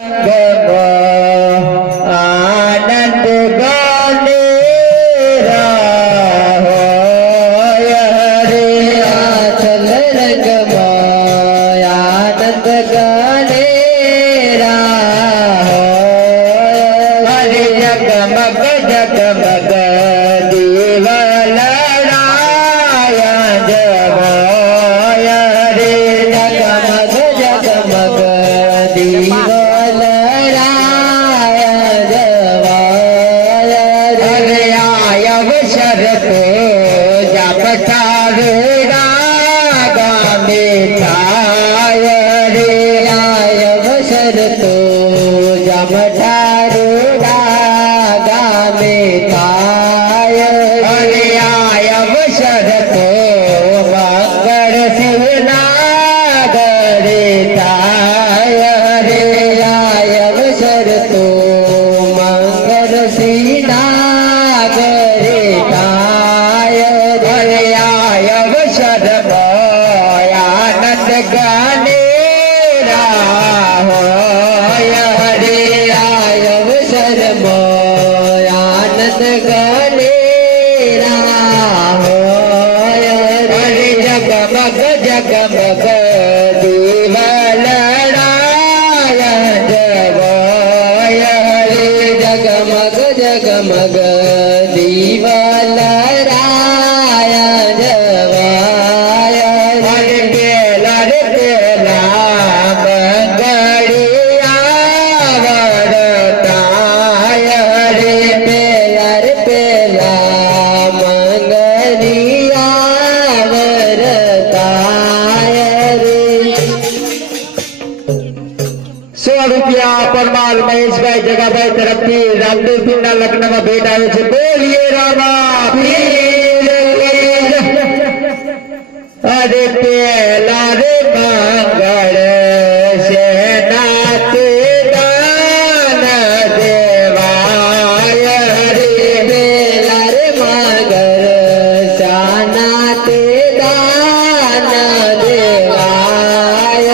आनंद गाने चल रंग आनंद गाने हरे जगमग जगमग दीवा लड़ाया जवाय रे जगमग जगमग दीवा जगमग दीवा लड़ाया जवाय रे जगमग जगमग दीवा लड़ाया जवाय रे बेला मंगड़िया वरताय रे बेला मंगड़िया ₹100 परमार महेश भाई जगह भाई तरफ थी रामदेव पिंडा लखनऊ में भेंट आए थे। बोलिए रामा पीर अरे पेला रे मंगल से नाते दान देवाय रे पेला रे मंगल सानाते दान देवाय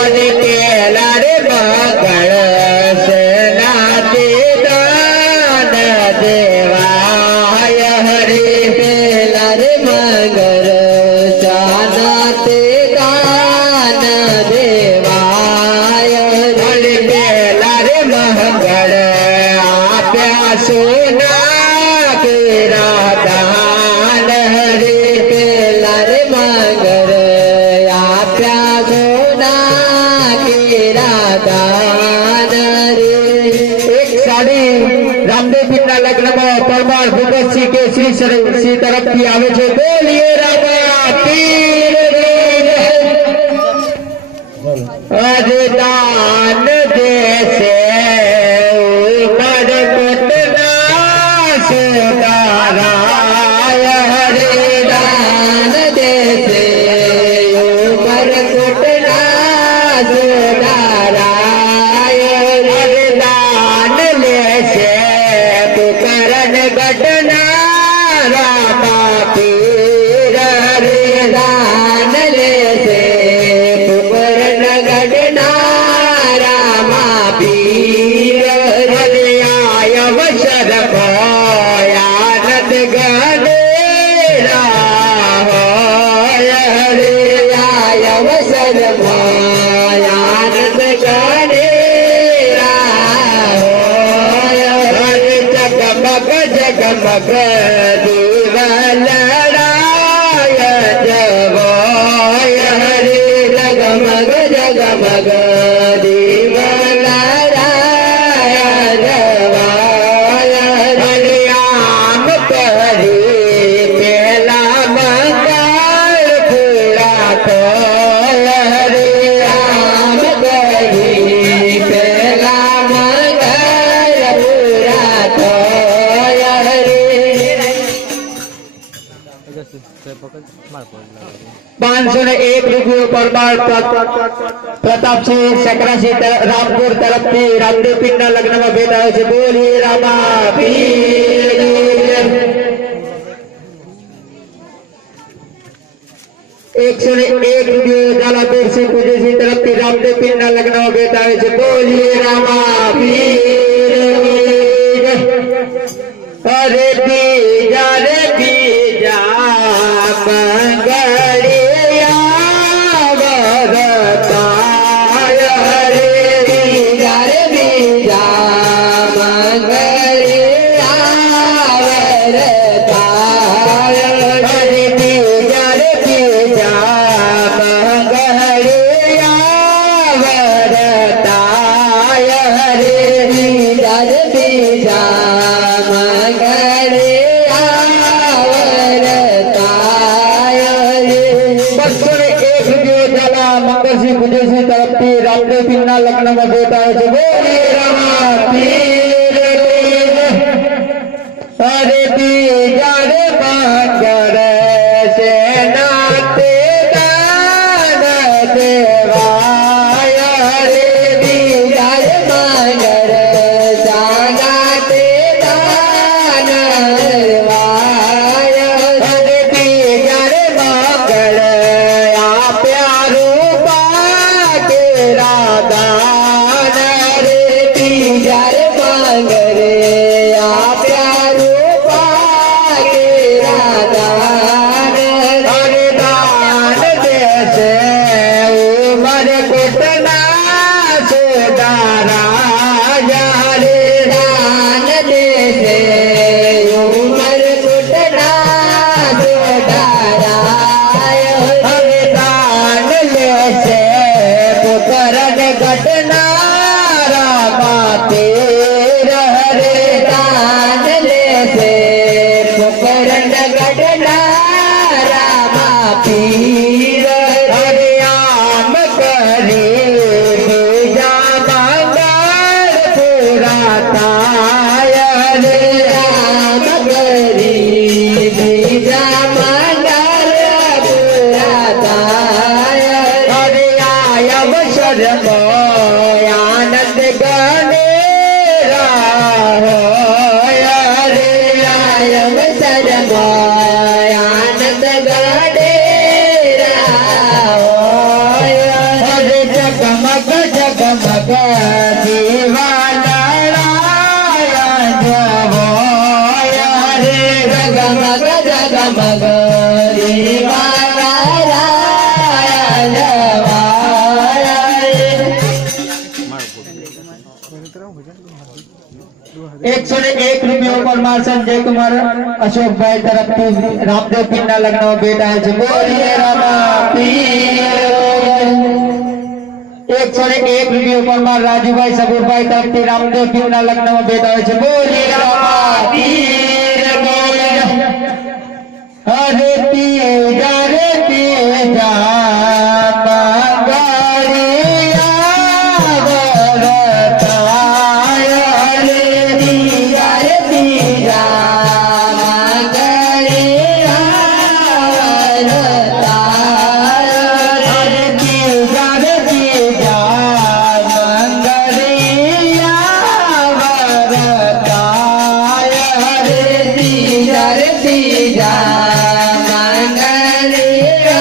अरे पेला रे मंगल से नाते दान देवाय हरे पेला रे मंगल सानाते दान देवाय हरे पेला रे मंगल आप्या सोना तेरा दान हरे पेला रे मंगल आप्या सोना तेरा दान रे। एक साड़ी रामदेव पिंडा लखनऊ परमार भगत सिंह के श्री श्री तरफ की आवे छे। बोलिए रामा पीर अरे दान देसे उमर कुटना सुधाराय हरे दान देसे उमर कुटना सुधाराय हरे दान ले से पुकरण घटना रामा पीर हरे दान ले से पुकरण घटना रामा पीर हरे आय अवसर आनंद गणे हरे आय अवसर आनंद गणे जगमग जगमग दीवा लड़ाय जवाय हरे जगमग जगमग दीवा लड़ाय जवाय हरे आम परी पेला मंगल फूला तो हरे आम परी पेला मंगल फूला तो ₹501 परमार प्रताप सिंह सकरा से रामपुर तरफ थी रामदेव पिंडा लखनऊ में भेंट आए थे। बोलिए रामा पीर 101 रुपये जालापुर से पुजेसी तरफ की रामदेव पिंडा लखनऊ बेतावे से बोलिए रामा पीर अरे बीजा मंगलिया वरताय रे बीजा मंगलिया वरताय रे बीजा मंगलिया वरताय रे बीजा मंगलिया वरताय रे। 101 रुपये जाला मंगल सिंह पुजेसी तरफ की रामदेव पिंडा लखनऊ में बेटा है बोलिए रामा पीर अरे बीजा रे मंगल से नाते दान देवाय रे बीजा रे मंगल नाते दान देवाय अरे बीजा रे मंगल आ प्यारो पाके राधान रे बीजा रे मंगल आ प्यारो पाके राधान अरे दान जैसे उमर कुटना सुधारा रे दान जैसे उमर कुटना सुधारा अरे दान जैसे पुकरन घटना रामाते रे दान जैसे पुकरन घटना रामा पीर हरे आम करे बीजा मंगल पुराताय रे राम करे बीजा मंगल पुराताय हरे आयम शर्म आनंद गणे राहोय रे आयम शर्म आनंद गणे राहोय हरे जगमग जगमग दीवाना जहोय रे जगमग जगमग दीवाना जहोय रे। 101 रुपयों पर मार संजय कुमार अशोक भाई तरफ की रामदेव पिंडा लखनऊ बेटा है बोलिए रामा पीर 101 रुपयों पर मार राजू भाई सबूर भाई तरफ की रामदेव पिंडा लखनऊ बेटा है बोलिए रामा पीर हरे तीजा रे तीजा मंगलिया वरताय रे तीजा रे तीजा मंगलिया वरताय रे तीजा रे तीजा मंगलिया वरताय रे तीजा रे तीजा मंगलिया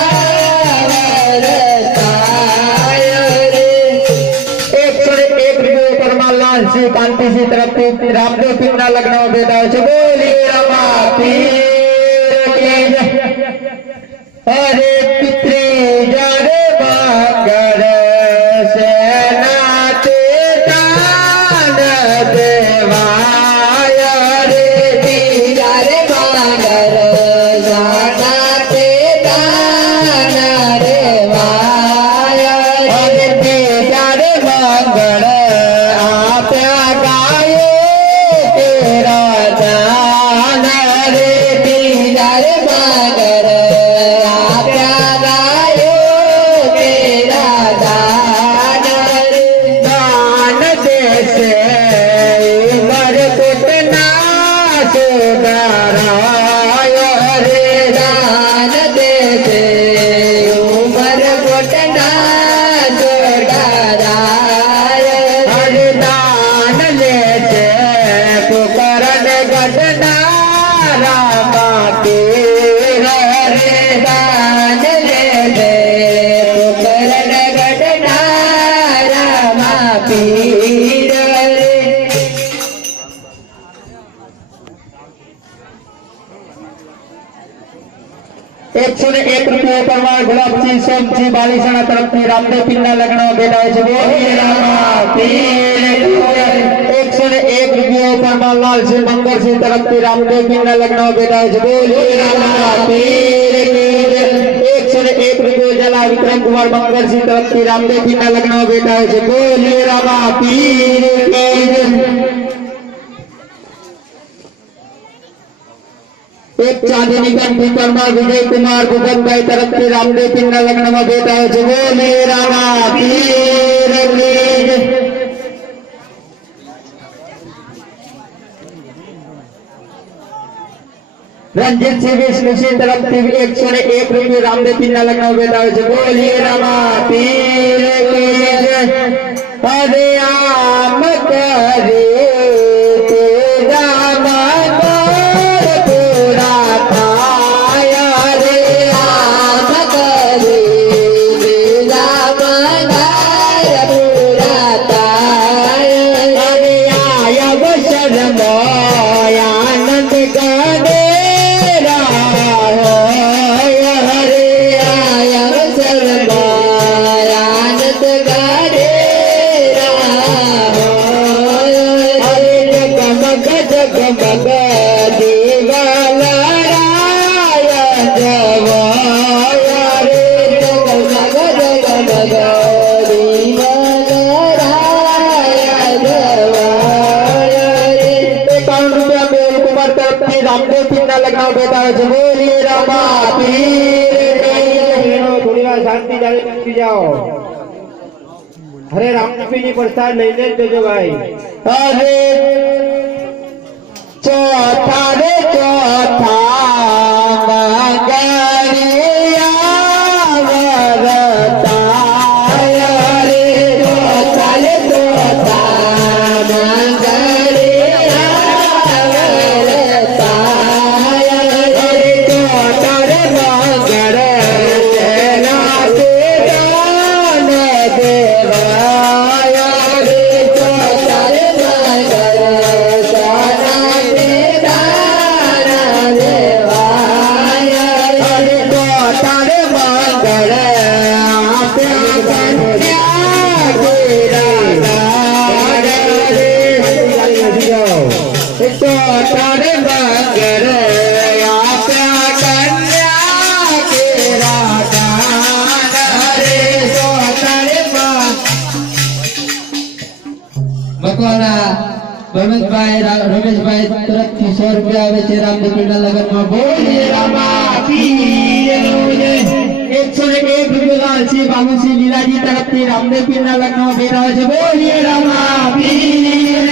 वरताय रे। 101 रुपये पर लाल सिंह कांति सी तरफ की रामदेव पिंडा लखनऊ बेटा है बोलिए रामा पीर की अरे पितृ जरे मंगल से नाते दान देवाय रे बीजा रे मंगल नाते दान देवाय अरे बीजा रे मंगल आप्या गाये तेरा दान रे बीजा रे मंगल आप्या गाये तेरा दान रे दान जैसे उमर कुटना सुधाराय रे दान जैसे उमर कुटना सुधाराय हरे दान लेते पुकरन घटना रामा के हरे दान लेते 101 परमार गुलाबजी सोमजी बालिसणा तरफથી રામદેવ પીરના લગ્નમાં બેઠા છે બોલીએ રામા પીર 101 રૂપિયા પરમાર લાલસિંહ મંગળસિંહ તરફથી રામદેવ પીરના લગ્નમાં બેઠા છે બોલીએ રામા પીર 101 રૂપિયા જલા વિક્રમ કુમાર મંગળસિંહ તરફથી રામદેવ પીરના લગ્નમાં બેઠા છે બોલીએ રામા પીર एक चांदनी कंठी परमार विजय कुमार भूपत भाई तरफ से रामदेव पीરના લગ્નમાં બેઠા છે બોલીએ રામા પીર रंजीत सिंह विष्णु सिंह तरफ से 101 રૂપિયા रामदेव पीરના લગ્નમાં બેઠા છે બોલીએ રામા पीर हरे आम करे रामदेव पीરના લગ્નમાં બેઠા છે બોલીએ રામા પીર थोड़ी बार शांति जाने पी जाओ हरे रामपी ની પ્રસાદ લઈને જજો ભાઈ अरे चौथा रे चौथा मंगरिया वरता रे चौथा रे चौथा मंगरिया वरता रे चौथा रे मंगर तेरा दान देवाया रे चौथा रे मंगर રમેશભાઈ તરફથી 100 રૂપિયા આવે છે રામદેવ પીરના લગ્નમાં બોલીએ રામા પીર 101 રૂપિયા લાલસિંહ બાબુસિંહ લીલાજી તરફથી રામદેવ પીરના લગ્નમાં બેઠા છે બોલીએ રામા પીર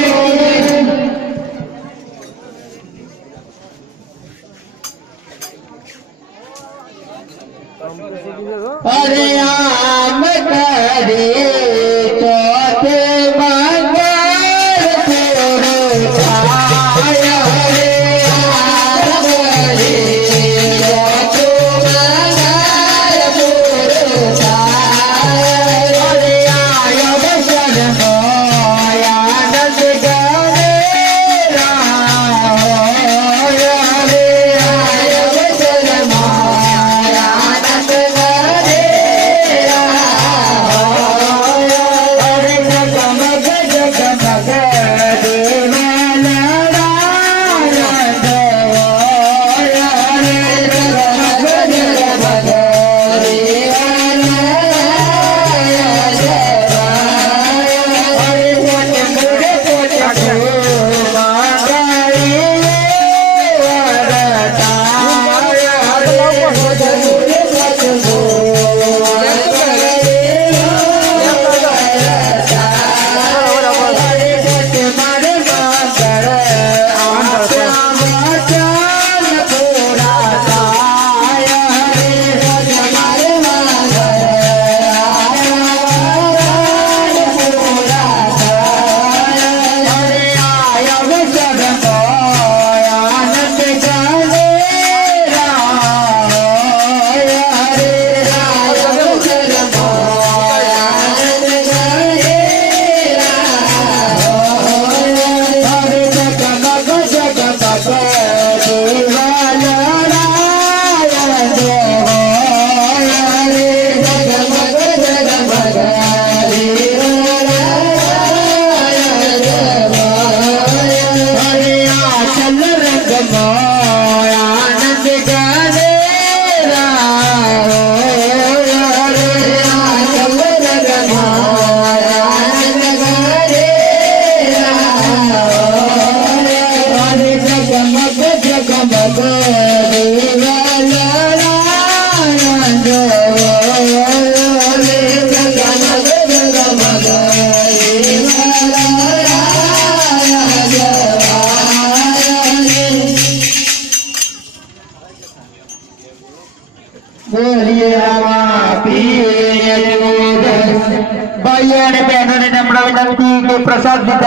अरे आम करे चौथे ભાઈઓ અને બહેનોને નમ્ર વિનંતી કે પ્રસાદ વિતરણ